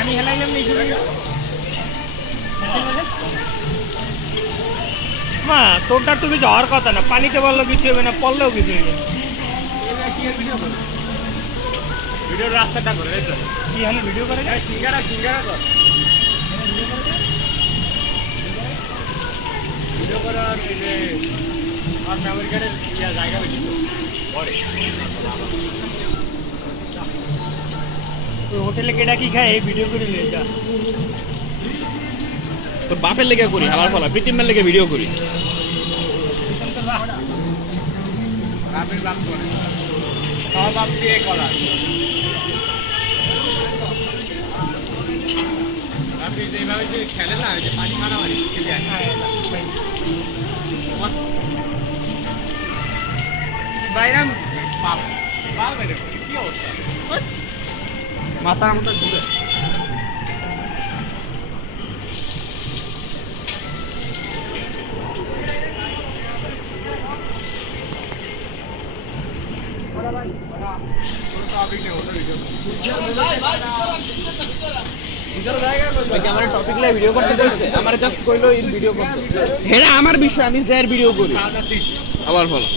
আমি হেলাইলাম নি শুনে মা তোরটা তো কিছু হওয়ার কথা না, পানিতে বললেও কিছু হবে না, পড়লেও কিছু হবে না। ভিডিওর রাস্তাটা করে এই তো কি হলো ভিডিও করে যায় সিঙ্গারা কর ভিডিও করার এই যে আর মেমোরি কার্ডের জায়গা বেশি তো পরে হোটেলে কেডা কি খায় এই ভিডিও করে নিয়ে যা। তোর বাপের লেগে করি হালার ফালা পিটিমের লেগে ভিডিও করি বাপের বাপ করে খাওয়া বাপ দিয়ে করা আপনি যেভাবে যে খেলে না যে পানি মারামারি খেলে বাইরাম বাপ বাপ বাইরে কি অবস্থা মাথার মতো ঘুরে হ্যাঁ আমার বিষয় আমি যার ভিডিও করি আবার ভালো